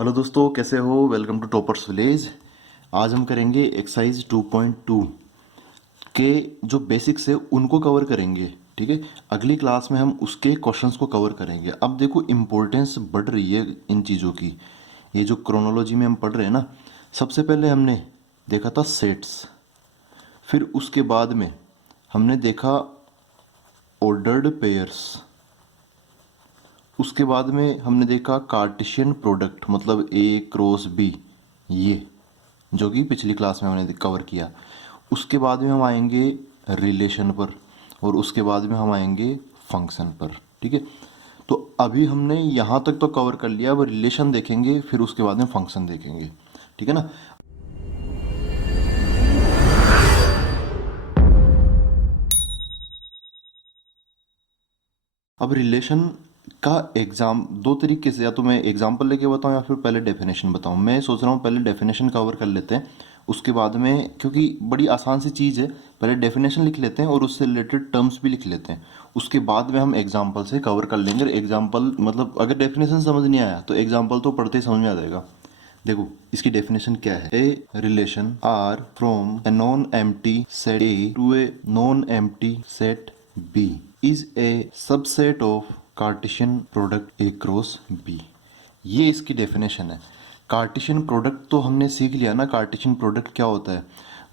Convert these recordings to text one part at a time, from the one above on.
Hello दोस्तों, कैसे हो? Welcome to Toppers Village. आज हम करेंगे एक्सरसाइज 2.2 के जो बेसिक्स है उनको कवर करेंगे। ठीक है, अगली क्लास में हम उसके क्वेश्चंस को कवर करेंगे। अब देखो, इम्पोर्टेंस बढ़ रही है इन चीज़ों की। ये जो क्रोनोलॉजी में हम पढ़ रहे हैं ना, सबसे पहले हमने देखा था सेट्स, फिर उसके बाद में हमने देखा ऑर्डर्ड पेयर्स, उसके बाद में हमने देखा कार्टेशियन प्रोडक्ट मतलब ए क्रॉस बी, ये जो कि पिछली क्लास में हमने कवर किया। उसके बाद में हम आएंगे रिलेशन पर, और उसके बाद में हम आएंगे फंक्शन पर। ठीक है, तो अभी हमने यहाँ तक तो कवर कर लिया। अब रिलेशन देखेंगे, फिर उसके बाद में फंक्शन देखेंगे। ठीक है ना। अब रिलेशन का एग्जाम दो तरीके से, या तो मैं एग्जाम्पल लेके बताऊं या फिर पहले डेफिनेशन बताऊं। मैं सोच रहा हूँ पहले डेफिनेशन कवर कर लेते हैं, उसके बाद में, क्योंकि बड़ी आसान सी चीज़ है, पहले डेफिनेशन लिख लेते हैं और उससे रिलेटेड टर्म्स भी लिख लेते हैं। उसके बाद में हम एग्जाम्पल से कवर कर लेंगे। एग्जाम्पल मतलब अगर डेफिनेशन समझ नहीं आया तो एग्जाम्पल तो पढ़ते ही समझ में आ जाएगा। देखो, इसकी डेफिनेशन क्या है। A relation R from a non empty set A to a non empty set B is a subset of Cartesian product A cross B. ये इसकी डेफिनेशन है। कार्टेशियन प्रोडक्ट तो हमने सीख लिया ना, कार्टेशियन प्रोडक्ट क्या होता है।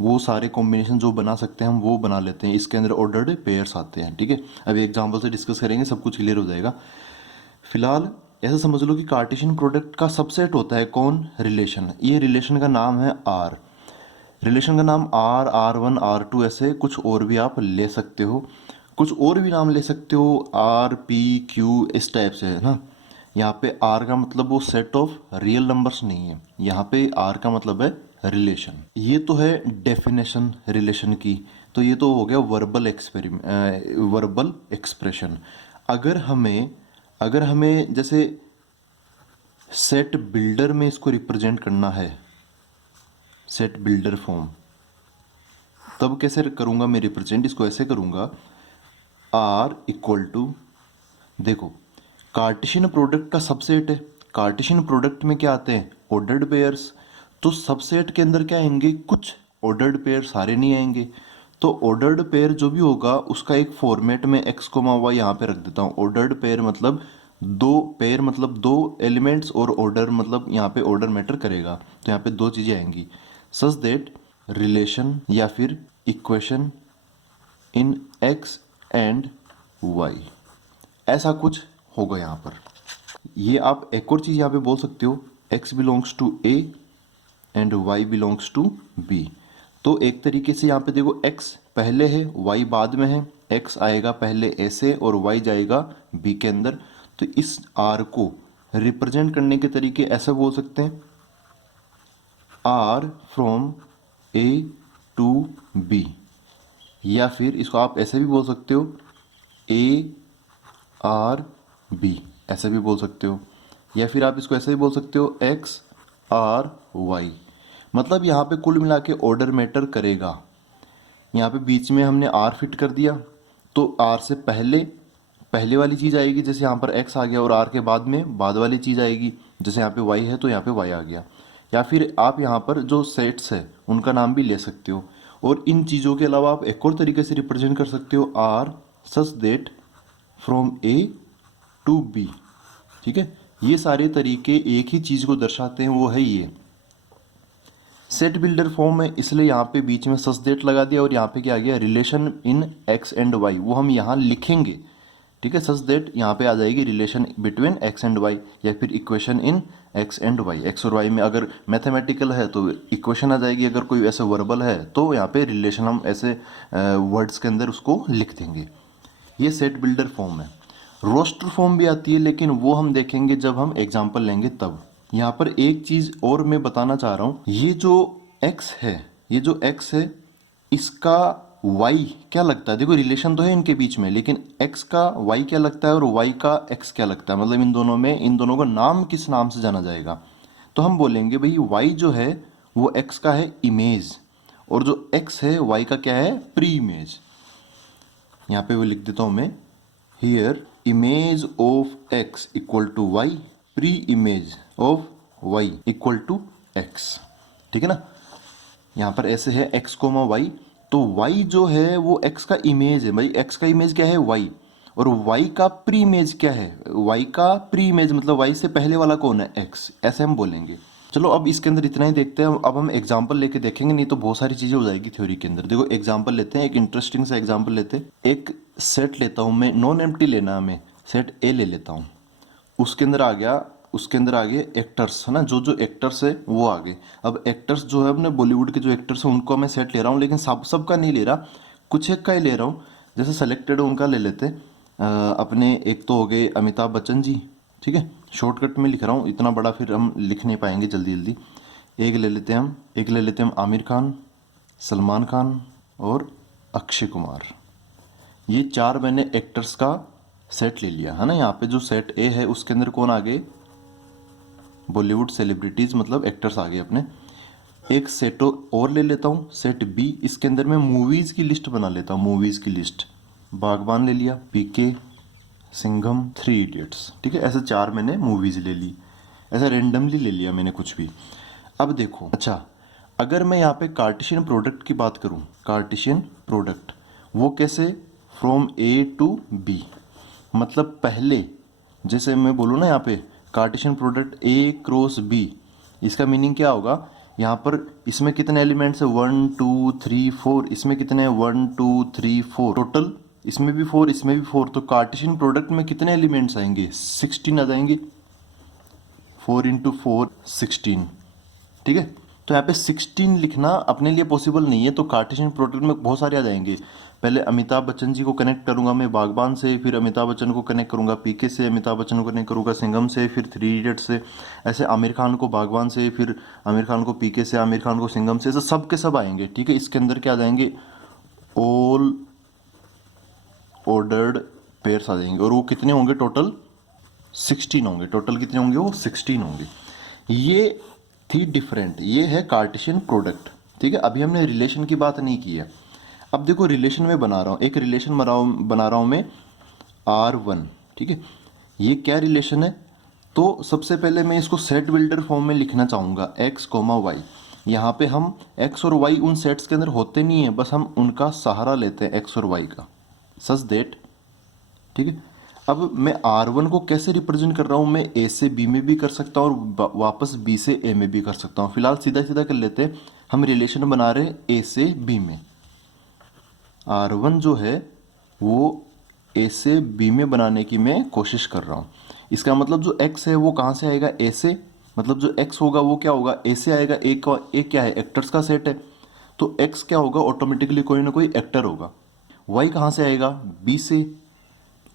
वो सारे कॉम्बिनेशन जो बना सकते हैं हम वो बना लेते हैं। इसके अंदर ऑर्डर्ड पेयर्स आते हैं। ठीक है, अभी एग्जाम्पल से डिस्कस करेंगे, सब कुछ क्लियर हो जाएगा। फिलहाल ऐसा समझ लो कि कार्टेशियन प्रोडक्ट का सबसेट होता है कौन? रिलेशन। ये रिलेशन का नाम है आर। रिलेशन का नाम आर, R1, R2, ऐसे कुछ और भी आप ले सकते हो। कुछ और भी नाम ले सकते हो, आर, पी, क्यू, इस टाइप से, है ना। यहाँ पे आर का मतलब वो सेट ऑफ रियल नंबर्स नहीं है, यहाँ पे आर का मतलब है रिलेशन। ये तो है डेफिनेशन रिलेशन की। तो ये तो हो गया वर्बल एक्सप्रेशन। अगर हमें अगर हमें जैसे सेट बिल्डर में इसको रिप्रेजेंट करना है, सेट बिल्डर फॉर्म, तब कैसे करूँगा मैं रिप्रेजेंट? इसको ऐसे करूँगा, आर इक्वल टू, देखो, कार्टेशियन प्रोडक्ट का सबसेट है। कार्टेशियन प्रोडक्ट में क्या आते हैं? Ordered pairs. तो सबसेट के अंदर क्या आएंगे? कुछ ऑर्डर्ड पेयर, सारे नहीं आएंगे। तो ऑर्डर्ड पेयर जो भी होगा उसका एक फॉर्मेट में एक्स कोमा वाई यहाँ पे रख देता हूँ। ऑर्डर्ड पेयर मतलब दो, पेयर मतलब दो एलिमेंट्स, और ऑर्डर मतलब यहाँ पे ऑर्डर मैटर करेगा, तो यहाँ पे दो चीज़ें आएंगी। सच देट रिलेशन या फिर equation in X and Y, ऐसा कुछ होगा यहाँ पर। ये आप एक और चीज़ यहाँ पे बोल सकते हो, x belongs to a and y belongs to b। तो एक तरीके से यहाँ पे देखो, x पहले है, y बाद में है। x आएगा पहले a से और y जाएगा b के अंदर। तो इस r को रिप्रेजेंट करने के तरीके ऐसे बोल सकते हैं, r from a to b, या फिर इसको आप ऐसे भी बोल सकते हो, a r b, ऐसे भी बोल सकते हो। या फिर आप इसको ऐसे भी बोल सकते हो, एक्स आर वाई। मतलब यहाँ पे कुल मिला के ऑर्डर मैटर करेगा। यहाँ पे बीच में हमने आर फिट कर दिया, तो आर से पहले पहले वाली चीज़ आएगी, जैसे यहाँ पर एक्स आ गया, और आर के बाद में बाद वाली चीज़ आएगी, जैसे यहाँ पे वाई है तो यहाँ पे वाई आ गया। या फिर आप यहाँ पर जो सेट्स है उनका नाम भी ले सकते हो। और इन चीज़ों के अलावा आप एक और तरीके से रिप्रेजेंट कर सकते हो, R such that from A to B. ठीक है, ये सारे तरीके एक ही चीज़ को दर्शाते हैं, वो है ये सेट बिल्डर फॉर्म है। इसलिए यहाँ पे बीच में सच डेट लगा दिया, और यहाँ पे क्या आ गया? Relation in X and Y, वो हम यहाँ लिखेंगे। ठीक है, सच डेट यहाँ पे आ जाएगी relation between X and Y, या फिर equation in X and Y. X और वाई में अगर मैथमेटिकल है तो इक्वेशन आ जाएगी, अगर कोई ऐसे वर्बल है तो यहाँ पे रिलेशन हम ऐसे वर्ड्स के अंदर उसको लिख देंगे। ये सेट बिल्डर फॉर्म है। रोस्टर फॉर्म भी आती है, लेकिन वो हम देखेंगे जब हम एग्जाम्पल लेंगे तब। यहाँ पर एक चीज़ और मैं बताना चाह रहा हूँ, ये जो x है, ये जो x है, इसका y क्या लगता है? देखो, रिलेशन तो है इनके बीच में, लेकिन x का y क्या लगता है और y का x क्या लगता है? मतलब इन दोनों में, इन दोनों का नाम किस नाम से जाना जाएगा? तो हम बोलेंगे भाई y जो है वो x का है इमेज, और जो x है y का क्या है? Pre image. यहाँ पे वो लिख देता हूँ मैं, here image of x equal to Y, pre image of Y equal to X, ठीक है ना। यहाँ पर ऐसे है एक्स कोमा वाई, तो वाई जो है वो एक्स का इमेज है भाई। एक्स का इमेज क्या है? वाई। और वाई का प्री इमेज क्या है? वाई का प्री इमेज मतलब वाई से पहले वाला कौन है? एक्स, ऐसे हम बोलेंगे। चलो अब इसके अंदर इतना ही देखते हैं। अब हम एग्जाम्पल लेके देखेंगे, नहीं तो बहुत सारी चीज़ें हो जाएगी थ्योरी के अंदर। देखो एग्जाम्पल लेते हैं, एक इंटरेस्टिंग सा एग्जाम्पल लेते हैं। एक सेट लेता हूँ मैं, नॉन एम्प्टी लेना है हमें, सेट ए ले लेता हूँ। उसके अंदर आ गया, उसके अंदर आ गए एक्टर्स, है ना, जो जो एक्टर्स है वो आ गए। अब एक्टर्स जो है अपने बॉलीवुड के जो एक्टर्स हैं उनको मैं सेट ले रहा हूँ, लेकिन सबका नहीं ले रहा, कुछ एक का ही ले रहा हूँ। जैसे सेलेक्टेड उनका ले लेते हैं। अपने एक तो हो गए अमिताभ बच्चन जी, ठीक है, शॉर्टकट में लिख रहा हूँ, इतना बड़ा फिर हम लिख नहीं पाएंगे जल्दी जल्दी। एक ले लेते हैं हम, एक ले लेते हैं हम आमिर खान, सलमान खान और अक्षय कुमार। ये चार मैंने एक्टर्स का सेट ले लिया, है ना। यहाँ पे जो सेट ए है उसके अंदर कौन आ गए? बॉलीवुड सेलिब्रिटीज़ मतलब एक्टर्स आ गए अपने। एक सेट और ले लेता हूँ, सेट बी, इसके अंदर मैं मूवीज़ की लिस्ट बना लेता हूँ, मूवीज़ की लिस्ट। बागबान ले लिया, पीके, सिंघम, थ्री इडियट्स, ठीक है। ऐसे चार मैंने मूवीज़ ले ली, ऐसा रेंडमली ले लिया मैंने कुछ भी। अब देखो, अच्छा अगर मैं यहाँ पे कार्टेशियन प्रोडक्ट की बात करूँ, कार्टेशियन प्रोडक्ट वो कैसे? फ्रॉम ए टू बी, मतलब पहले जैसे मैं बोलूँ ना यहाँ पे Cartesian product A cross B, इसका मीनिंग क्या होगा? यहाँ पर इसमें कितने एलिमेंट्स है? 1 2 3 4, इसमें कितने हैं? 1 2 3 4 टोटल, इसमें भी 4, इसमें भी 4, तो कार्टेशियन प्रोडक्ट में कितने एलिमेंट्स आएंगे? 16 आ जाएंगे। 4 इंटू 4 16, ठीक है। तो यहाँ पे 16 लिखना अपने लिए पॉसिबल नहीं है, तो कार्टेशियन प्रोडक्ट में बहुत सारे आ जाएंगे। पहले अमिताभ बच्चन जी को कनेक्ट करूंगा मैं बागबान से, फिर अमिताभ बच्चन को कनेक्ट करूंगा पीके से, अमिताभ बच्चन को कनेक्ट करूंगा सिंघम से, फिर थ्री इडियट से। ऐसे आमिर खान को बागबान से, फिर आमिर खान को पीके से, आमिर खान को सिंघम से, ऐसे सब के सब आएंगे, ठीक है। इसके अंदर क्या आ जाएंगे? ऑल ऑर्डर्ड पेयर्स आ जाएंगे, और वो कितने होंगे? टोटल 16 होंगे। टोटल कितने होंगे? वो 16 होंगे। ये थी डिफरेंट, ये है कार्टेशियन प्रोडक्ट, ठीक है। अभी हमने रिलेशन की बात नहीं की है। अब देखो रिलेशन में बना रहा हूँ, एक रिलेशन बना रहा हूँ मैं R1, ठीक है। ये क्या रिलेशन है? तो सबसे पहले मैं इसको सेट बिल्डर फॉर्म में लिखना चाहूँगा, एक्स कोमा वाई। यहाँ पे हम एक्स और वाई उन सेट्स के अंदर होते नहीं है, बस हम उनका सहारा लेते हैं एक्स और वाई का, सच देट, ठीक है। अब मैं R1 को कैसे रिप्रेजेंट कर रहा हूँ? मैं ए से बी में भी कर सकता हूँ और वापस बी से ए में भी कर सकता हूँ। फिलहाल सीधा सीधा कर लेते हैं, हम रिलेशन बना रहे हैं ए से बी में। R1 जो है वो ए से बी में बनाने की मैं कोशिश कर रहा हूँ। इसका मतलब जो x है वो कहाँ से आएगा? ए से, मतलब जो x होगा वो क्या होगा? ए से आएगा। ए क्या है? एक्टर्स का सेट है, तो x क्या होगा? ऑटोमेटिकली कोई ना कोई एक्टर होगा। y कहाँ से आएगा? b से,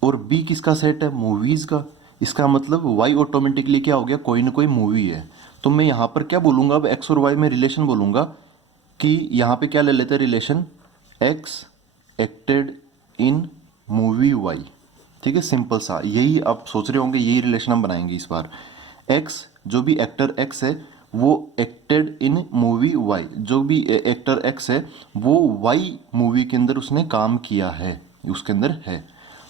और b किसका सेट है? मूवीज़ का। इसका मतलब y ऑटोमेटिकली क्या हो गया? कोई ना कोई मूवी है। तो मैं यहाँ पर क्या बोलूँगा? अब x और y में रिलेशन बोलूँगा कि यहाँ पे क्या ले लेते हैं relation? x acted in movie Y, ठीक है। सिंपल सा, यही आप सोच रहे होंगे, यही रिलेशन हम बनाएंगे इस बार। x जो भी एक्टर x है वो एक्टेड इन मूवी y, जो भी एक्टर x है वो y मूवी के अंदर उसने काम किया है, उसके अंदर है।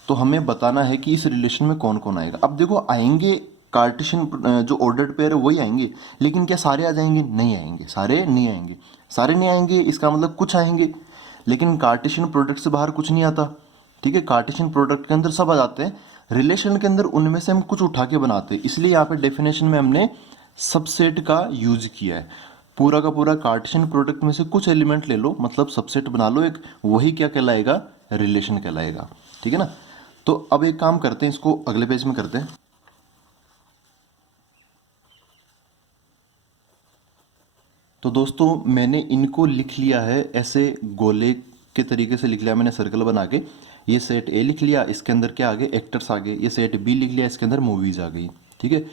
तो हमें बताना है कि इस रिलेशन में कौन कौन आएगा। अब देखो आएंगे कार्टेशियन जो ऑर्डर्ड पेयर है वही आएंगे, लेकिन क्या सारे आ जाएंगे? नहीं आएंगे, सारे नहीं आएंगे। सारे नहीं आएंगे इसका मतलब कुछ आएंगे, लेकिन कार्टेशियन प्रोडक्ट से बाहर कुछ नहीं आता, ठीक है। कार्टेशियन प्रोडक्ट के अंदर सब आ जाते हैं, रिलेशन के अंदर उनमें से हम कुछ उठा के बनाते हैं। इसलिए यहाँ पे डेफिनेशन में हमने सबसेट का यूज किया है। पूरा का पूरा कार्टेशियन प्रोडक्ट में से कुछ एलिमेंट ले लो, मतलब सबसेट बना लो एक, वही क्या कहलाएगा? रिलेशन कहलाएगा, ठीक है ना। तो अब एक काम करते हैं, इसको अगले पेज में करते हैं। तो दोस्तों मैंने इनको लिख लिया है ऐसे गोले के तरीके से लिख लिया मैंने, सर्कल बना के। ये सेट ए लिख लिया, इसके अंदर क्या आ गए? एक्टर्स आ गए। ये सेट बी लिख लिया, इसके अंदर मूवीज आ गई, ठीक है।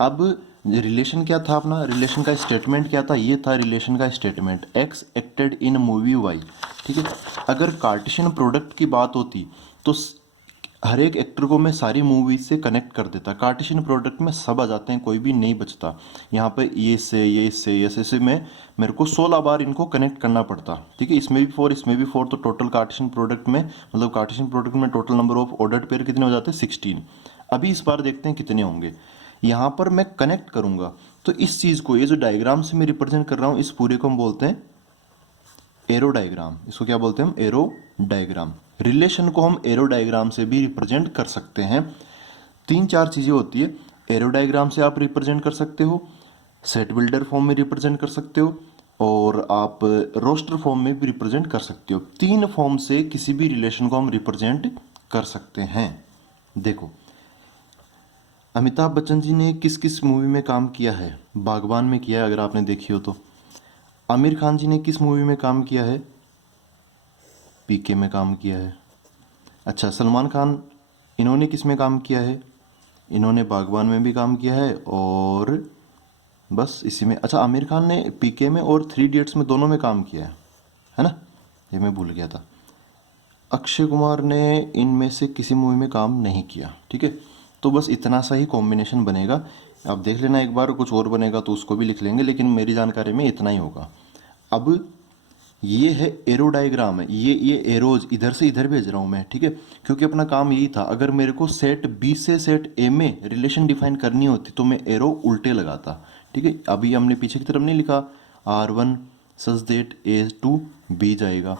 अब रिलेशन क्या था अपना? रिलेशन का स्टेटमेंट क्या था? ये था रिलेशन का statement, X acted in movie Y, ठीक है। अगर कार्टेशियन प्रोडक्ट की बात होती तो हर एक एक्टर को मैं सारी मूवीज से कनेक्ट कर देता। कार्टेशियन प्रोडक्ट में सब आ जाते हैं, कोई भी नहीं बचता। यहाँ पे ये से ये से ये से में मेरे को 16 बार इनको कनेक्ट करना पड़ता, ठीक है। इसमें भी 4, इसमें भी 4, तो टोटल कार्टेशियन प्रोडक्ट में, मतलब कार्टेशियन प्रोडक्ट में total number of ordered pair कितने हो जाते हैं? 16। अभी इस बार देखते हैं कितने होंगे। यहाँ पर मैं कनेक्ट करूँगा। तो इस चीज़ को, ये जो डायग्राम से मैं रिप्रेजेंट कर रहा हूँ, इस पूरे को हम बोलते हैं एरो डायग्राम। इसको क्या बोलते हैं हम? Arrow diagram. रिलेशन को हम एरो डायग्राम से भी रिप्रेजेंट कर सकते हैं। 3-4 चीज़ें होती है। एरो डायग्राम से आप रिप्रेजेंट कर सकते हो, सेट बिल्डर फॉर्म में रिप्रेजेंट कर सकते हो, और आप रोस्टर फॉर्म में भी रिप्रेजेंट कर सकते हो। 3 फॉर्म से किसी भी रिलेशन को हम रिप्रेजेंट कर सकते हैं। देखो, अमिताभ बच्चन जी ने किस किस मूवी में काम किया है? बागबान में किया है, अगर आपने देखी हो तो। आमिर खान जी ने किस मूवी में काम किया है? पीके में काम किया है। अच्छा, सलमान खान, इन्होंने किस में काम किया है? इन्होंने बागबान में भी काम किया है, और बस इसी में। अच्छा, आमिर खान ने पीके में और 3 इडियट्स में दोनों में काम किया है ना? ये मैं भूल गया था। अक्षय कुमार ने इनमें से किसी मूवी में काम नहीं किया। ठीक है, तो बस इतना सा ही कॉम्बिनेशन बनेगा। आप देख लेना एक बार, कुछ और बनेगा तो उसको भी लिख लेंगे, लेकिन मेरी जानकारी में इतना ही होगा। अब ये है एरो डायग्राम है, ये एरोज इधर से इधर भेज रहा हूँ मैं। ठीक है, क्योंकि अपना काम यही था। अगर मेरे को सेट बी से सेट ए में रिलेशन डिफाइन करनी होती तो मैं एरो उल्टे लगाता। ठीक है, अभी हमने पीछे की तरफ नहीं लिखा R1 such that A to B जाएगा।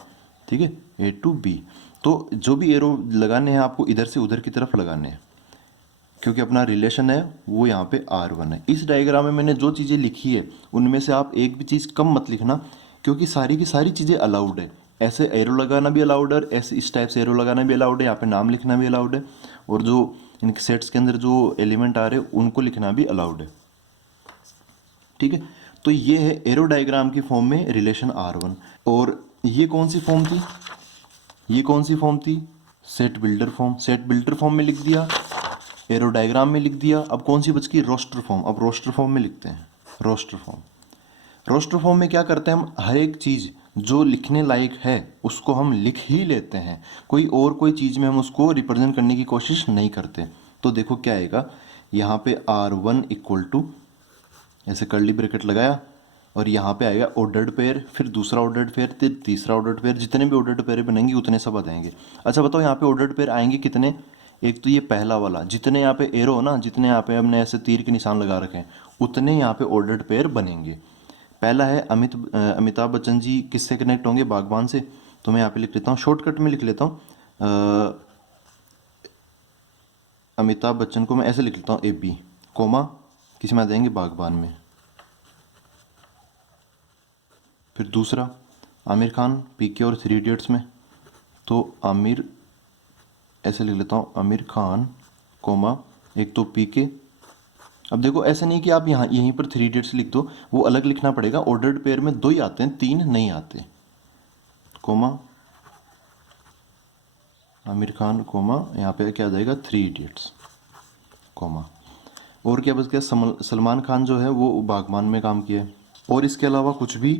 ठीक है, ए टू बी। तो जो भी एरो लगाने हैं आपको इधर से उधर की तरफ लगाने हैं, क्योंकि अपना रिलेशन है वो यहाँ पे R1 है। इस डायग्राम में मैंने जो चीज़ें लिखी है उनमें से आप एक भी चीज़ कम मत लिखना, क्योंकि सारी की सारी चीज़ें अलाउड है। ऐसे एरो लगाना भी अलाउड है, ऐसे इस टाइप से एरो लगाना भी अलाउड है, यहाँ पे नाम लिखना भी अलाउड है, और जो इनके सेट्स के अंदर जो एलिमेंट आ रहे हैं उनको लिखना भी अलाउड है। ठीक है, तो ये है एरो डायग्राम की फॉर्म में रिलेशन R1। और ये कौन सी फॉर्म थी? ये कौन सी फॉर्म थी? Set builder form. Set builder form में लिख दिया, एरो डायग्राम में लिख दिया। अब कौन सी बच गई? Roster form. अब रोस्टर फॉर्म में लिखते हैं। Roster form. रोस्टर फॉर्म में क्या करते हैं हम? हर एक चीज़ जो लिखने लायक है उसको हम लिख ही लेते हैं, कोई चीज़ में हम उसको रिप्रेजेंट करने की कोशिश नहीं करते। तो देखो क्या आएगा यहाँ पे, R1 इक्वल टू, ऐसे कर्ली ब्रैकेट लगाया, और यहाँ पे आएगा ऑर्डर्ड पेयर, फिर दूसरा ऑर्डर्ड पेयर, फिर तीसरा ऑर्डर्ड पेयर। जितने भी ऑर्डर्ड पेयर बनेंगे उतने सब आ जाएंगे। अच्छा बताओ, यहाँ पे ऑर्डर्ड पेयर आएंगे कितने? एक तो ये पहला वाला, जितने यहाँ पे एरो हो ना, जितने यहाँ पे हमने ऐसे तीर के निशान लगा रखे हैं, उतने यहाँ पे ऑर्डर्ड पेयर बनेंगे। पहला है अमिताभ बच्चन जी किससे कनेक्ट होंगे? बागबान से। तो मैं यहाँ पे लिख लेता हूँ, शॉर्टकट में लिख लेता हूँ, अमिताभ बच्चन को मैं ऐसे लिख लेता हूँ AB, कोमा किस में आ जाएंगे? बागबान में। फिर दूसरा आमिर खान पीके और 3 इडियट्स में, तो आमिर, ऐसे लिख लेता हूँ आमिर खान कोमा एक तो पीके। अब देखो ऐसा नहीं कि आप यहाँ यहीं पर 3 इडियट्स लिख दो, वो अलग लिखना पड़ेगा। ऑर्डर्ड पेयर में 2 ही आते हैं, 3 नहीं आते। कोमा आमिर खान कोमा, यहाँ पे क्या आ जाएगा? 3 इडियट्स कोमा। और क्या बस गया? सलमान खान जो है वो बागबान में काम किया है। और इसके अलावा कुछ भी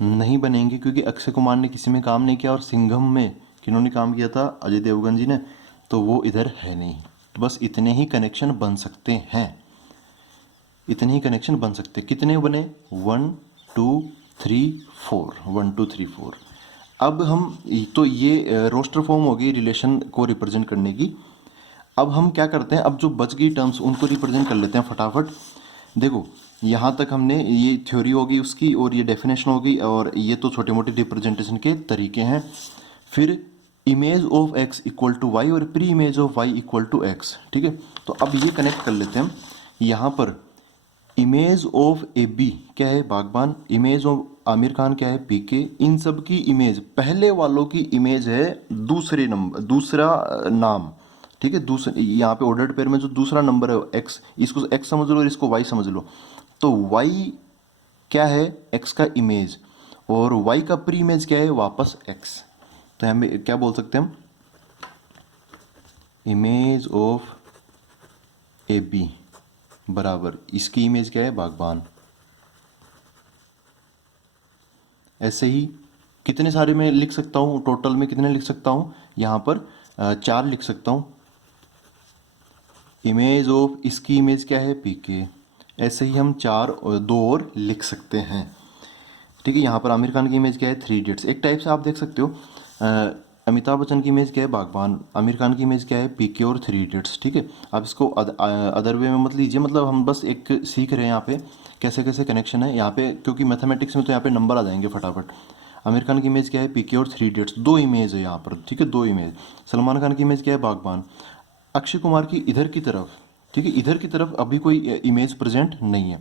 नहीं बनेंगे, क्योंकि अक्षय कुमार ने किसी में काम नहीं किया, और सिंघम में किन्होंने काम किया था? अजय देवगन जी ने, तो वो इधर है नहीं। तो बस इतने ही कनेक्शन बन सकते हैं, इतने ही कनेक्शन बन सकते। कितने बने? 1 2 3 4, 1 2 3 4। अब हम, तो ये रोस्टर फॉर्म हो गई रिलेशन को रिप्रेजेंट करने की। अब हम क्या करते हैं, अब जो बच गई टर्म्स उनको रिप्रेजेंट कर लेते हैं फटाफट। देखो यहाँ तक हमने, ये थ्योरी होगी उसकी, और ये डेफिनेशन होगी, और ये तो छोटे मोटे रिप्रेजेंटेशन के तरीके हैं। फिर image of x equal to Y, और pre image of y equal to x। ठीक है, तो अब ये कनेक्ट कर लेते हैं हम। यहाँ पर इमेज ऑफ AB क्या है? बागबान। इमेज ऑफ आमिर खान क्या है? पीके। इन सब की इमेज, पहले वालों की इमेज है दूसरे नंबर, दूसरा नाम। ठीक है, दूसरे यहाँ पे ऑर्डर्ड पेयर में जो दूसरा नंबर है x, इसको x समझ लो और इसको y समझ लो। तो y क्या है? x का इमेज, और y का प्री इमेज क्या है? वापस x। तो हमें क्या बोल सकते हैं हम? इमेज ऑफ AB बराबर, इसकी इमेज क्या है? बागबान। ऐसे ही कितने सारे मैं लिख सकता हूँ? टोटल में कितने लिख सकता हूँ? यहाँ पर 4 लिख सकता हूँ। इमेज ऑफ, इसकी इमेज क्या है? पीके। ऐसे ही हम 4 और 2 और लिख सकते हैं। ठीक है, यहाँ पर आमिर खान की इमेज क्या है? 3 इडियट्स। एक टाइप से आप देख सकते हो, अमिताभ बच्चन की इमेज क्या है, बागबान। आमिर खान की इमेज क्या है, पीके और थ्री इडियट्स। ठीक है, आप इसको अदर वे में मत लीजिए, मतलब हम बस एक सीख रहे हैं यहाँ पे कैसे कैसे कनेक्शन है यहाँ पे, क्योंकि मैथमेटिक्स में तो यहाँ पे नंबर आ जाएंगे फटाफट। आमिर खान की इमेज क्या है, पीके और थ्री इडियट्स, दो इमेज है यहाँ पर। ठीक है, दो इमेज। सलमान खान की इमेज क्या है, बागबान। अक्षय कुमार की इधर की तरफ, ठीक है, इधर की तरफ अभी कोई इमेज प्रेजेंट नहीं है।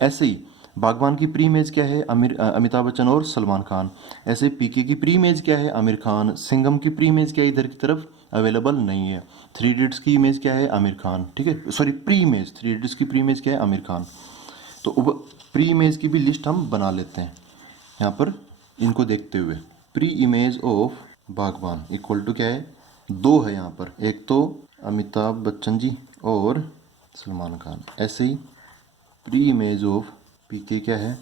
ऐसे ही बागबान की प्री इमेज क्या है, अमिताभ बच्चन और सलमान खान। ऐसे पीके की प्री इमेज क्या है, आमिर खान। सिंघम की प्री इमेज क्या है, इधर की तरफ अवेलेबल नहीं है। थ्री इडियट्स की इमेज क्या है, आमिर खान। ठीक है, sorry, pre image, three idiots की प्री इमेज क्या है, आमिर खान। तो प्री इमेज की भी लिस्ट हम बना लेते हैं यहाँ पर इनको देखते हुए। प्री इमेज ऑफ बागबान इक्वल टू क्या है, दो है यहाँ पर, एक तो अमिताभ बच्चन जी और सलमान खान। ऐसे ही प्री इमेज ऑफ पीके क्या है,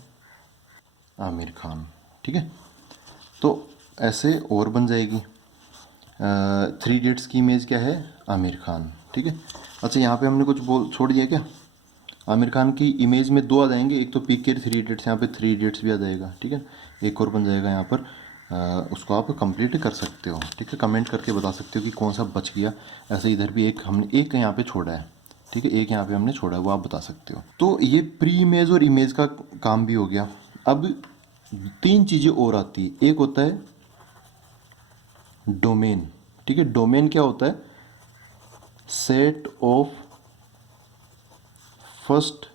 आमिर खान। ठीक है, तो ऐसे और बन जाएगी। थ्री इडियट्स की इमेज क्या है, आमिर खान। ठीक है, अच्छा यहाँ पे हमने कुछ बोल छोड़ दिया क्या, आमिर खान की इमेज में दो आ जाएंगे, एक तो पीके थ्री इडियट्स, यहाँ पे थ्री इडियट्स भी आ जाएगा। ठीक है, एक और बन जाएगा यहाँ पर। उसको आप कंप्लीट कर सकते हो। ठीक है, कमेंट करके बता सकते हो कि कौन सा बच गया। ऐसे इधर भी एक हमने एक यहाँ पे छोड़ा है। ठीक है, एक यहाँ पे हमने छोड़ा है, वो आप बता सकते हो। तो ये प्री इमेज और इमेज का काम भी हो गया। अब तीन चीज़ें और आती है, एक होता है डोमेन। ठीक है, डोमेन क्या होता है, set of first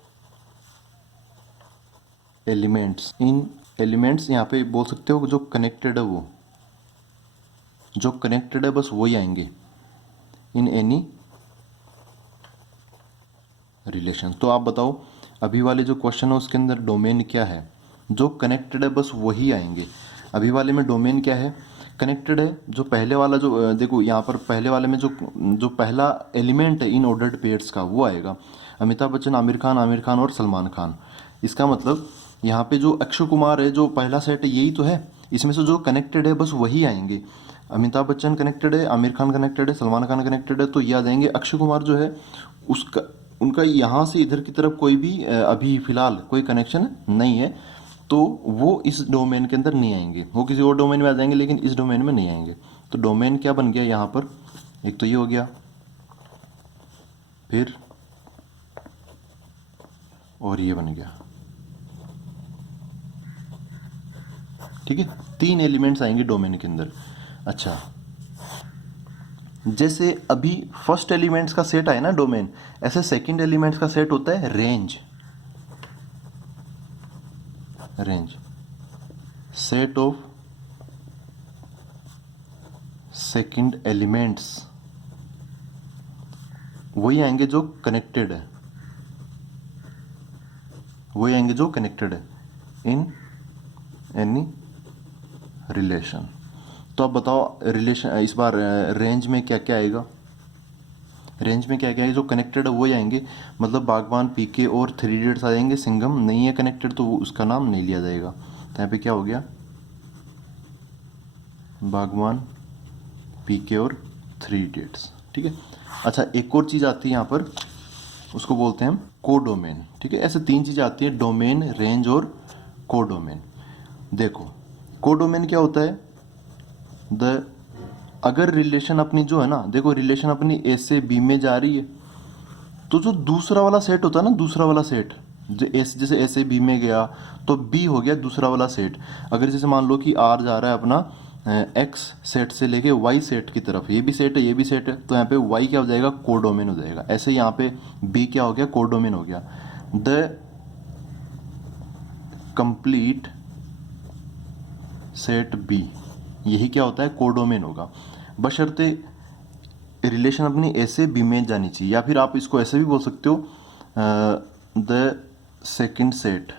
elements in elements, यहाँ पे बोल सकते हो जो कनेक्टेड है, वो जो कनेक्टेड है बस वही आएंगे इन एनी रिलेशन। तो आप बताओ, अभी वाले जो क्वेश्चन है उसके अंदर डोमेन क्या है, जो कनेक्टेड है बस वही आएंगे। अभी वाले में डोमेन क्या है, कनेक्टेड है। जो पहले वाला जो देखो यहाँ पर पहले वाले में जो जो पहला एलिमेंट है इन ऑर्डर्ड पेयर्स का, वो आएगा अमिताभ बच्चन, आमिर खान और सलमान खान। इसका मतलब यहाँ पे जो अक्षय कुमार है, जो पहला सेट है, यही तो है। इसमें से जो कनेक्टेड है बस वही आएंगे। अमिताभ बच्चन कनेक्टेड है, आमिर खान कनेक्टेड है, सलमान खान कनेक्टेड है, तो ये आ जाएंगे। अक्षय कुमार जो है उसका उनका यहाँ से इधर की तरफ कोई भी अभी फ़िलहाल कोई कनेक्शन नहीं है, तो वो इस डोमेन के अंदर नहीं आएंगे। वो किसी और डोमेन में आ जाएंगे लेकिन इस डोमेन में नहीं आएंगे। तो डोमेन क्या बन गया यहाँ पर, एक तो ये हो गया, फिर और ये बन गया। ठीक है, तीन एलिमेंट्स आएंगे डोमेन के अंदर। अच्छा, जैसे अभी फर्स्ट एलिमेंट्स का सेट आया ना डोमेन, ऐसे सेकंड एलिमेंट्स का सेट होता है range. Range set of second elements वही आएंगे जो कनेक्टेड है, वही आएंगे जो कनेक्टेड है इन एनी रिलेशन। तो अब बताओ रिलेशन इस बार रेंज में क्या क्या आएगा, रेंज में क्या क्या है, जो कनेक्टेड है वही आएंगे। मतलब बागबान, पीके और थ्री इडियट्स आ जाएंगे। सिंघम नहीं है कनेक्टेड तो उसका नाम नहीं लिया जाएगा। तो यहाँ पे क्या हो गया, बागबान, पीके और थ्री इडियट्स। ठीक है, अच्छा एक और चीज़ आती है यहाँ पर, उसको बोलते हैं हम कोडोमेन। ठीक है, ऐसे तीन चीज़ें आती हैं, डोमेन, रेंज और कोडोमेन। देखो कोडोमेन क्या होता है, द अगर रिलेशन अपनी जो है ना, देखो रिलेशन अपनी ए से बी में जा रही है, तो जो दूसरा वाला सेट होता है ना, दूसरा वाला सेट जो एस, जैसे ए से बी में गया तो बी हो गया दूसरा वाला सेट। अगर जैसे मान लो कि आर जा रहा है अपना एक्स सेट से लेके वाई सेट की तरफ, ये भी सेट है ये भी सेट है, तो यहाँ पे वाई क्या हो जाएगा, कोडोमेन हो जाएगा। ऐसे यहाँ पे बी क्या हो गया, कोडोमेन हो गया। द कंप्लीट सेट बी, यही क्या होता है, कोडोमेन होगा, बशर्ते रिलेशन अपनी ए से बी में जानी चाहिए। या फिर आप इसको ऐसे भी बोल सकते हो, the second set,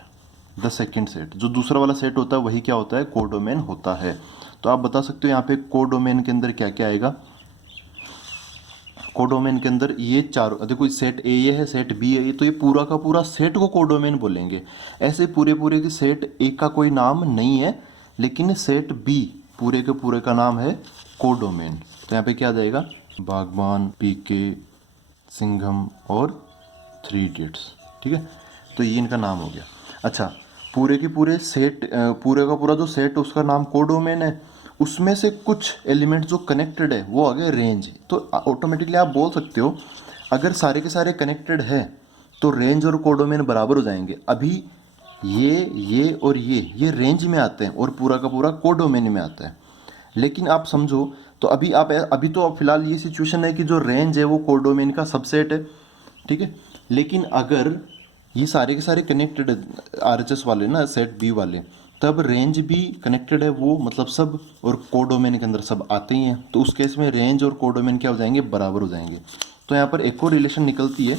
the second set जो दूसरा वाला सेट होता है वही क्या होता है, कोडोमेन होता है। तो आप बता सकते हो यहाँ पे कोडोमेन के अंदर क्या क्या आएगा। कोडोमेन के अंदर ये चारों, देखो सेट ए ये है, सेट बी है ये, तो ये पूरा का पूरा सेट को कोडोमेन बोलेंगे। ऐसे पूरे पूरे के सेट ए का कोई नाम नहीं है, लेकिन सेट बी पूरे के पूरे का नाम है कोडोमेन। तो यहाँ पे क्या आ जाएगा, बागबान, पीके, सिंघम और थ्री इडियट्स। ठीक है, तो ये इनका नाम हो गया। अच्छा, पूरे के पूरे सेट, पूरे का पूरा जो सेट उसका नाम कोडोमेन है, उसमें से कुछ एलिमेंट जो कनेक्टेड है वो आ गए रेंज। तो ऑटोमेटिकली आप बोल सकते हो अगर सारे के सारे कनेक्टेड है तो रेंज और कोडोमेन बराबर हो जाएंगे। अभी ये और ये रेंज में आते हैं और पूरा का पूरा कोडोमेन में आता है। लेकिन आप समझो तो अभी तो फिलहाल ये सिचुएशन है कि जो रेंज है वो कोडोमेन का सबसेट है, ठीक है। लेकिन अगर ये सारे के सारे कनेक्टेड आरएचएस वाले ना, सेट बी वाले, तब रेंज भी कनेक्टेड है वो, मतलब सब, और कोडोमेन के अंदर सब आते ही हैं। तो उस केस में रेंज और कोडोमेन क्या हो जाएंगे, बराबर हो जाएंगे। तो यहाँ पर एक और रिलेशन निकलती है,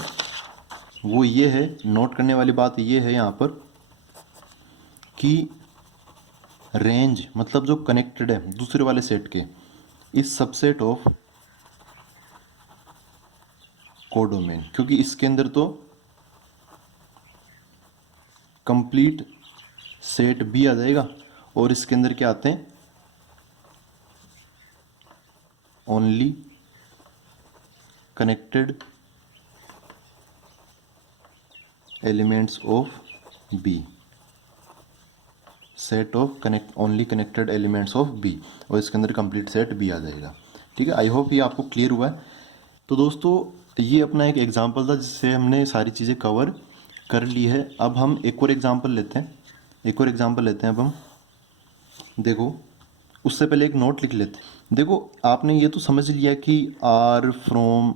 वो ये है, नोट करने वाली बात ये है यहाँ पर कि रेंज मतलब जो कनेक्टेड है दूसरे वाले सेट के, इस सबसेट ऑफ कोडोमेन, क्योंकि इसके अंदर तो कंप्लीट सेट बी आ जाएगा और इसके अंदर क्या आते हैं, only connected elements of B, set of only connected elements of B, और इसके अंदर कंप्लीट सेट बी आ जाएगा। ठीक है, आई होप ये आपको क्लियर हुआ है। तो दोस्तों ये अपना एक एग्जांपल था जिससे हमने सारी चीज़ें कवर कर ली है। अब हम एक और एग्जांपल लेते हैं, अब हम देखो, उससे पहले एक नोट लिख लेते हैं। देखो आपने ये तो समझ लिया कि R from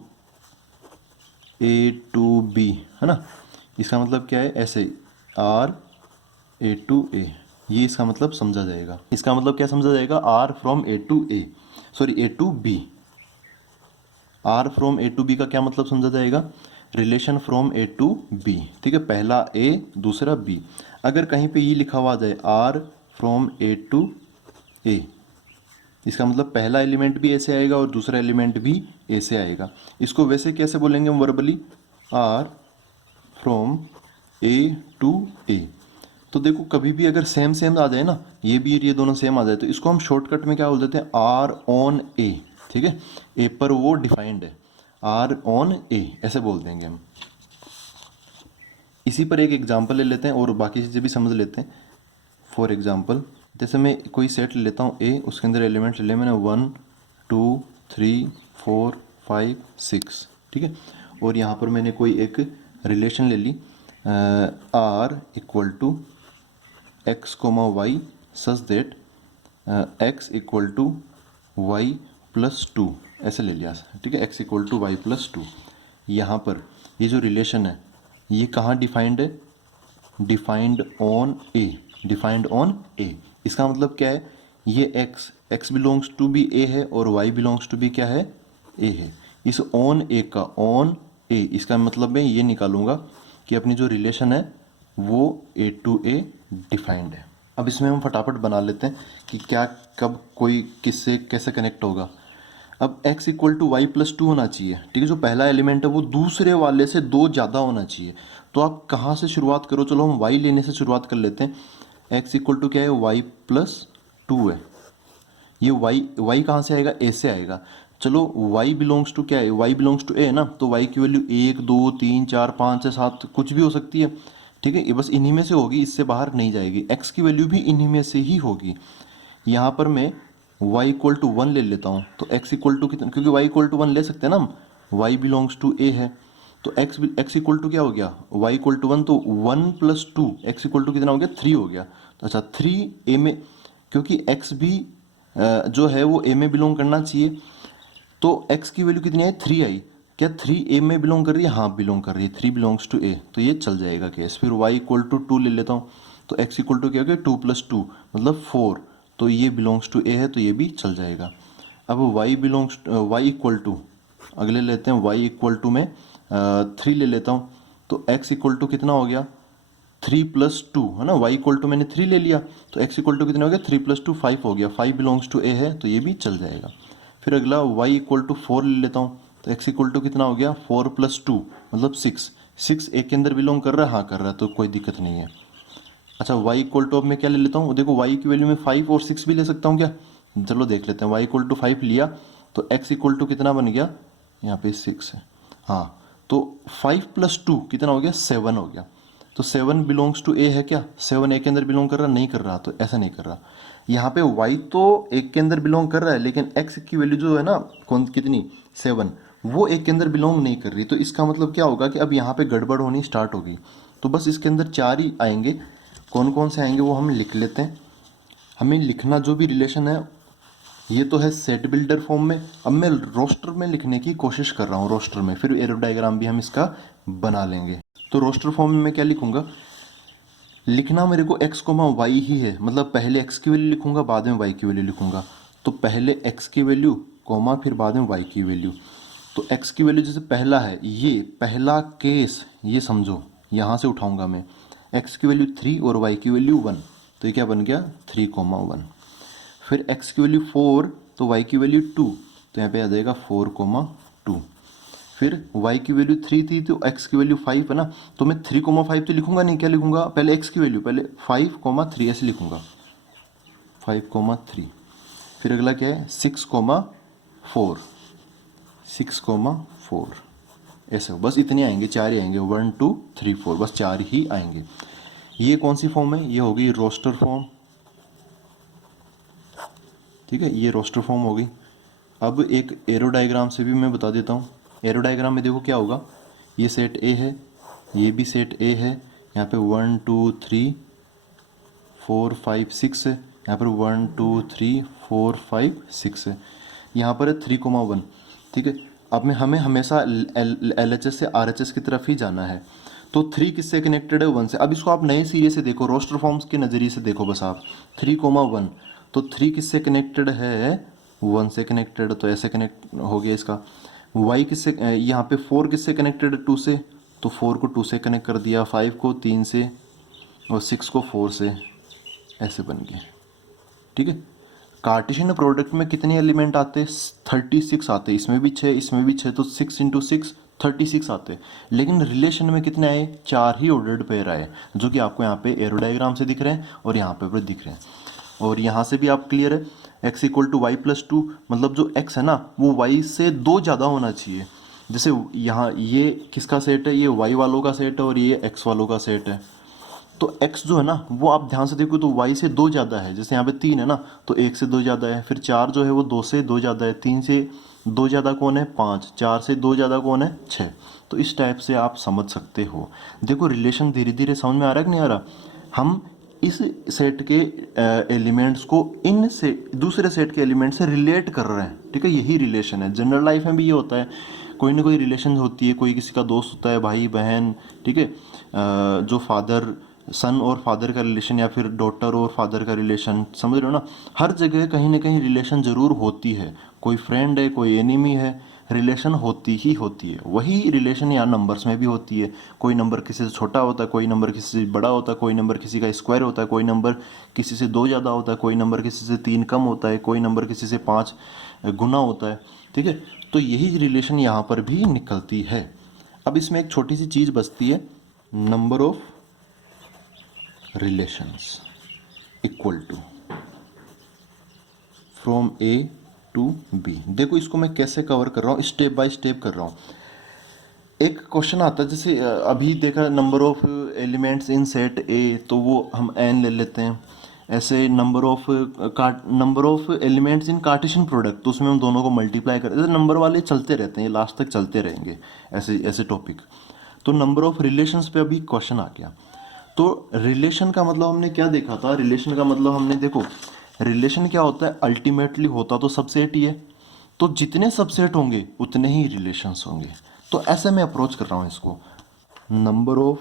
A to B, है ना, इसका मतलब क्या है, ऐसे आर ए टू ए, ये इसका मतलब समझा जाएगा। इसका मतलब क्या समझा जाएगा, R from A to A, sorry A to B. R from A to B का क्या मतलब समझा जाएगा, relation from A to B. ठीक है, पहला ए दूसरा बी। अगर कहीं पे ये लिखा हुआ आ जाए आर फ्रॉम ए टू ए, इसका मतलब पहला एलिमेंट भी ऐसे आएगा और दूसरा एलिमेंट भी ऐसे आएगा। इसको वैसे कैसे बोलेंगे हम verbally, R from A to A. तो देखो कभी भी अगर सेम सेम आ जाए ना, ये भी और ये दोनों सेम आ जाए, तो इसको हम शॉर्टकट में क्या बोल देते हैं, आर ऑन ए। ठीक है, ए पर वो डिफाइंड है, आर ऑन ए ऐसे बोल देंगे हम। इसी पर एक एग्जांपल ले लेते हैं और बाकी चीज़ें भी समझ लेते हैं। फॉर एग्जांपल जैसे मैं कोई सेट ले लेता हूँ ए, उसके अंदर एलिमेंट ले लिया मैंने 1 2 3 4 5 6, ठीक है। और यहाँ पर मैंने कोई एक रिलेशन ले ली, R equal to X comma Y such that X equal to Y plus two, ऐसे ले लिया, ठीक है, X equal to Y plus two. यहाँ पर ये जो रिलेशन है ये कहाँ डिफाइंड है, defined on A, defined on A. इसका मतलब क्या है, ये एक्स बिलोंग्स टू भी ए है और वाई बिलोंग्स टू भी क्या है, ए है। इस ऑन ए का, ऑन ए, इसका मतलब मैं ये निकालूंगा कि अपनी जो रिलेशन है वो ए टू ए डिफाइंड है। अब इसमें हम फटाफट बना लेते हैं कि क्या कब कोई किससे कैसे कनेक्ट होगा। अब x equal to Y plus two होना चाहिए, ठीक है, जो पहला एलिमेंट है वो दूसरे वाले से 2 ज़्यादा होना चाहिए। तो आप कहाँ से शुरुआत करो, चलो हम y लेने से शुरुआत कर लेते हैं। x इक्वल टू क्या है, y प्लस टू है। ये y कहाँ से आएगा, a से आएगा। चलो y बिलोंग्स टू क्या है, y बिलोंग्स टू a ना, तो y की वैल्यू 1 2 3 4 5 से 7 कुछ भी हो सकती है, ठीक है, ये बस इन्हीं में से होगी, इससे बाहर नहीं जाएगी। x की वैल्यू भी इन्हीं में से ही होगी। यहाँ पर मैं y इक्वल टू 1 ले लेता हूँ, तो x इक्वल टू कितना, क्योंकि y इक्वल टू 1 ले सकते हैं ना हम, y बिलोंग्स टू a है, तो x इक्वल टू क्या हो गया, y इक्वल टू 1, तो 1 plus two, x equal to कितना हो गया, 3 हो गया। तो अच्छा 3 a में, क्योंकि x भी जो है वो a में बिलोंग करना चाहिए, तो x की वैल्यू कितनी आई, 3 आई। क्या 3 a में बिलोंग कर रही है, हाँ बिलोंग कर रही है, 3 बिलोंग्स टू a, तो ये चल जाएगा केस। फिर y इक्वल टू 2 ले लेता हूँ, तो x इक्वल टू क्या हो गया, 2 प्लस 2 मतलब 4, तो ये बिलोंग्स टू a है, तो ये भी चल जाएगा। अब y इक्वल टू अगले लेते हैं, y इक्वल टू में 3 ले लेता हूँ, तो x इक्वल टू कितना हो गया, 3 प्लस टू, है ना, y इक्वल टू मैंने 3 ले लिया, तो x इक्वल टू कितना हो गया, 3 प्लस टू 5 हो गया, 5 बिलोंग्स टू a है, तो ये भी चल जाएगा। फिर अगला y इक्वल टू 4 ले लेता हूँ, तो x इक्वल टू कितना हो गया, 4 प्लस टू मतलब 6 a के अंदर बिलोंग कर रहा है, हाँ कर रहा है, तो कोई दिक्कत नहीं है। अच्छा y इक्वल टू अब मैं क्या ले लेता हूँ, देखो y की वैल्यू में 5 और 6 भी ले सकता हूँ क्या, चलो देख लेते हैं। y इक्वल टू 5 लिया, तो x इक्वल टू कितना बन गया, यहाँ पे 6 है, हाँ, तो 5 प्लस टू कितना हो गया, 7 हो गया। तो 7 बिलोंग्स टू a है क्या, 7 a के अंदर बिलोंग कर रहा, नहीं कर रहा, तो ऐसा नहीं कर रहा। यहाँ पे y तो एक के अंदर बिलोंग कर रहा है, लेकिन x की वैल्यू जो है ना कौन कितनी 7, वो एक के अंदर बिलोंग नहीं कर रही। तो इसका मतलब क्या होगा कि अब यहाँ पे गड़बड़ होनी स्टार्ट होगी। तो बस इसके अंदर 4 ही आएंगे। कौन कौन से आएंगे वो हम लिख लेते हैं। हमें लिखना जो भी रिलेशन है, ये तो है सेट बिल्डर फॉर्म में। अब मैं रोस्टर में लिखने की कोशिश कर रहा हूँ, रोस्टर में, फिर एरो डायग्राम भी हम इसका बना लेंगे। तो रोस्टर फॉर्म में मैं क्या लिखूंगा, लिखना मेरे को x कोमा वाई ही है, मतलब पहले x की वैल्यू लिखूंगा, बाद में y की वैल्यू लिखूंगा। तो पहले x की वैल्यू कोमा, फिर बाद में y की वैल्यू। तो x की वैल्यू जैसे पहला है, ये पहला केस, ये समझो यहाँ से उठाऊंगा मैं। x की वैल्यू 3 और y की वैल्यू 1, तो ये क्या बन गया 3,1। फिर x की वैल्यू 4 तो y की वैल्यू 2, तो यहाँ पे आ जाएगा 4,2। फिर y की वैल्यू 3 थी तो x की वैल्यू 5 है ना, तो मैं 3,5 तो लिखूंगा नहीं, क्या लिखूंगा पहले x की वैल्यू, पहले 5,3 ऐसे लिखूंगा, 5,3। फिर अगला क्या है 6,4, 6,4 ऐसे बस इतने आएंगे, 4 ही आएंगे, 1 2 3 4, बस 4 ही आएंगे। ये कौन सी फॉर्म है, ये होगी रोस्टर फॉर्म। ठीक है, ये रोस्टर फॉर्म होगी। अब एक एरो डायग्राम से भी मैं बता देता हूँ। एरो डायग्राम में देखो क्या होगा, ये सेट ए है, ये भी सेट ए है, यहाँ पे 1 2 3 4 5 6 है, यहाँ पर 1 2 3 4 5 6 है, यहाँ पर है 3,1। ठीक है, अब में हमें हमेशा एल एच एस से आर एच एस की तरफ ही जाना है। तो 3 किससे कनेक्टेड है 1 से। अब इसको आप नए सिरे से देखो, रोस्टर फॉर्म्स के नज़रिए से देखो बस आप, 3,1, तो 3 किससे कनेक्टेड है 1 से कनेक्टेड, तो ऐसे कनेक्ट हो गया इसका। y किससे, यहाँ पे 4 किससे कनेक्टेड है 2 से, तो 4 को 2 से कनेक्ट कर दिया, 5 को 3 से और 6 को 4 से, ऐसे बन गया। ठीक है, कार्टेशियन प्रोडक्ट में कितने एलिमेंट आते हैं 36 आते, इसमें भी 6 इसमें भी 6, तो 6 × 6 36 आते। लेकिन रिलेशन में कितने आए, 4 ही ऑर्डर्ड पेयर आए, जो कि आपको यहाँ पे एरो डायग्राम से दिख रहे हैं और यहाँ पे दिख रहे हैं। और यहाँ से भी आप क्लियर है, x = y+2, मतलब जो x है ना वो y से 2 ज़्यादा होना चाहिए। जैसे यहाँ ये किसका सेट है, ये y वालों का सेट है और ये x वालों का सेट है। तो x जो है ना वो आप ध्यान से देखो तो y से 2 ज़्यादा है, जैसे यहाँ पे 3 है ना तो 1 से 2 ज़्यादा है। फिर 4 जो है वो 2 से 2 ज़्यादा है, 3 से 2 ज़्यादा कौन है 5, 4 से 2 ज़्यादा कौन है 6। तो इस टाइप से आप समझ सकते हो। देखो रिलेशन धीरे धीरे समझ में आ रहा है कि नहीं आ रहा। हम इस सेट के एलिमेंट्स को इन से दूसरे सेट के एलिमेंट से रिलेट कर रहे हैं। ठीक है, यही रिलेशन है। जनरल लाइफ में भी ये होता है, कोई ना कोई रिलेशन होती है, कोई किसी का दोस्त होता है, भाई बहन, ठीक है, जो फादर सन और फादर का रिलेशन, या फिर डॉटर और फादर का रिलेशन, समझ रहे हो ना। हर जगह कहीं ना कहीं रिलेशन ज़रूर होती है, कोई फ्रेंड है कोई एनिमी है, रिलेशन होती ही होती है। वही रिलेशन यहाँ नंबर्स में भी होती है, कोई नंबर किसी से छोटा होता है, कोई नंबर किसी से बड़ा होता है, कोई नंबर किसी का स्क्वायर होता है, कोई नंबर किसी से 2 ज़्यादा होता है, कोई नंबर किसी से 3 कम होता है, कोई नंबर किसी से 5 गुना होता है। ठीक है, तो यही रिलेशन यहाँ पर भी निकलती है। अब इसमें एक छोटी सी चीज़ बचती है, number of relations equal to from A to B. देखो इसको मैं कैसे कवर कर रहा हूँ, स्टेप बाय स्टेप कर रहा हूँ। एक क्वेश्चन आता है, जैसे अभी देखा number of elements in set ए, तो वो हम एन ले लेते हैं। ऐसे number of elements in Cartesian product, तो उसमें हम दोनों को मल्टीप्लाई करते हैं। नंबर वाले चलते रहते हैं, लास्ट तक चलते रहेंगे ऐसे ऐसे टॉपिक। तो नंबर ऑफ रिलेशंस पे अभी क्वेश्चन आ गया। तो रिलेशन का मतलब हमने क्या देखा था, रिलेशन का मतलब हमने देखो रिलेशन क्या होता है, अल्टीमेटली होता तो सबसेट ही है। तो जितने सबसेट होंगे उतने ही रिलेशंस होंगे। तो ऐसे मैं अप्रोच कर रहा हूँ इसको, number of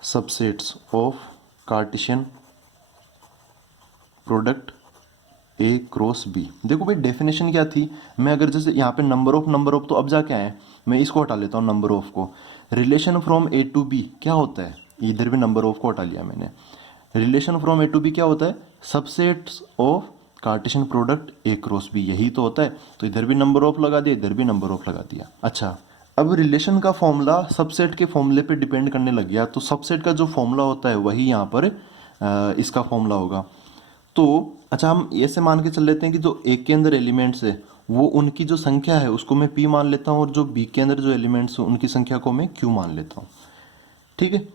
subsets of Cartesian product A cross B. देखो भाई डेफिनेशन क्या थी, मैं अगर जैसे यहाँ पे नंबर ऑफ तो अब जा क्या है, मैं इसको हटा लेता हूँ नंबर ऑफ को। Relation from A to B क्या होता है, इधर भी नंबर ऑफ को हटा लिया मैंने। Relation from A to B क्या होता है, subsets of Cartesian product A cross B, यही तो होता है। तो इधर भी नंबर ऑफ लगा दिया, इधर भी नंबर ऑफ लगा दिया। अच्छा, अब रिलेशन का फॉर्मूला सबसेट के फॉर्मूले पे डिपेंड करने लग गया। तो सबसेट का जो फॉर्मूला होता है वही यहाँ पर इसका फॉर्मूला होगा। तो अच्छा, हम ऐसे मान के चल लेते हैं कि जो ए के अंदर एलिमेंट्स है वो उनकी जो संख्या है उसको मैं पी मान लेता हूँ, और जो बी के अंदर जो एलिमेंट्स है उनकी संख्या को मैं क्यू मान लेता हूँ। ठीक है,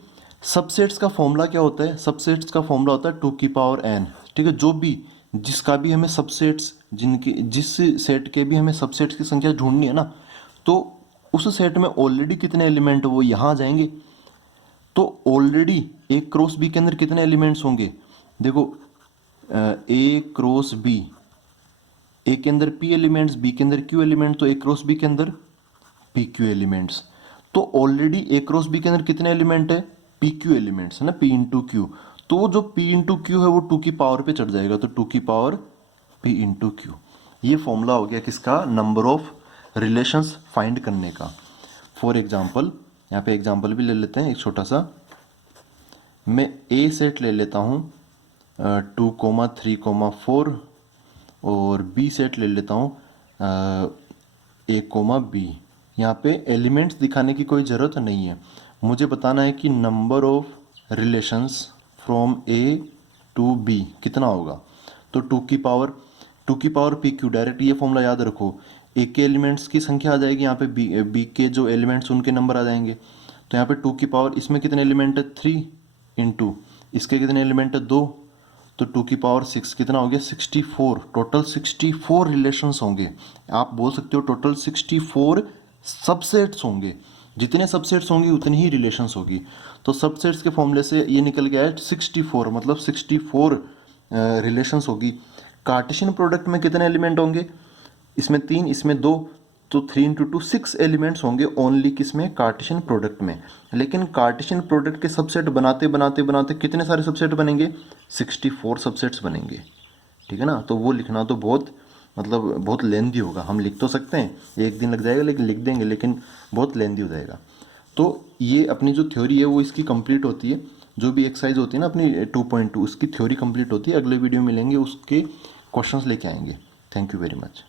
सबसेट्स का फॉर्मूला क्या होता है? सबसेट्स का फॉर्मूला होता है 2 की पावर n। ठीक है, जो भी जिसका भी हमें सबसेट्स, जिनके जिस सेट के भी हमें सबसेट्स की संख्या ढूंढनी है ना, तो उस सेट में ऑलरेडी कितने एलिमेंट वो यहाँ आ जाएंगे। तो ऑलरेडी ए क्रॉस बी के अंदर कितने एलिमेंट्स होंगे? देखो, ए क्रॉस बी, ए के अंदर पी एलिमेंट्स, बी के अंदर क्यू एलिमेंट, तो ए क्रॉस बी के अंदर पी क्यू एलिमेंट्स। तो ऑलरेडी ए क्रॉस बी के अंदर कितने एलिमेंट है? पी क्यू एलिमेंट्स है ना, पी इंटू क्यू। तो वो जो पी इंटू क्यू है वो 2 की पावर पे चढ़ जाएगा, तो 2 की पावर पी इंटू क्यू। ये फॉर्मूला हो गया किसका? नंबर ऑफ रिलेशंस फाइंड करने का। फॉर एग्जाम्पल, यहाँ पे एग्जाम्पल भी ले लेते हैं एक छोटा सा। मैं ए सेट ले लेता हूँ 2,3,4 और बी सेट ले लेता हूँ A,B। यहाँ पे एलिमेंट्स दिखाने की कोई ज़रूरत नहीं है, मुझे बताना है कि number of relations from A to B कितना होगा। तो 2 की पावर पी क्यू, डायरेक्ट ये फॉर्मूला याद रखो। ए के एलिमेंट्स की संख्या आ जाएगी, यहाँ पे बी के जो एलिमेंट्स उनके नंबर आ जाएंगे। तो यहाँ पे 2 की पावर, इसमें कितने एलिमेंट है? 3 इंटू इसके कितने एलिमेंट है? 2, तो 2 की पावर 6 कितना हो गया? 64। टोटल 64 रिलेशंस होंगे। आप बोल सकते हो टोटल 64 सबसेट्स होंगे। जितने सबसेट्स होंगे उतनी ही रिलेशंस होगी। तो सबसेट्स के फॉर्मूले से ये निकल गया है 64, मतलब 64 रिलेशंस होगी। कार्टेशियन प्रोडक्ट में कितने एलिमेंट होंगे? इसमें 3, इसमें 2, तो 3 इंटू 2 6 एलिमेंट्स होंगे ओनली किसमें? कार्टेशियन प्रोडक्ट में। लेकिन कार्टेशियन प्रोडक्ट के सबसेट बनाते बनाते बनाते कितने सारे सबसेट बनेंगे? 64 सबसेट्स बनेंगे। ठीक है ना, तो वो लिखना तो बहुत मतलब बहुत लेंदी होगा। हम लिख तो सकते हैं, एक दिन लग जाएगा, लेकिन लिख देंगे, लेकिन बहुत लेंदी हो जाएगा। तो ये अपनी जो थ्योरी है वो इसकी कंप्लीट होती है। जो भी एक्सरसाइज होती है ना अपनी 2.2, उसकी थ्योरी कंप्लीट होती है। अगले वीडियो में मिलेंगे, उसके क्वेश्चंस लेके आएंगे। Thank you very much.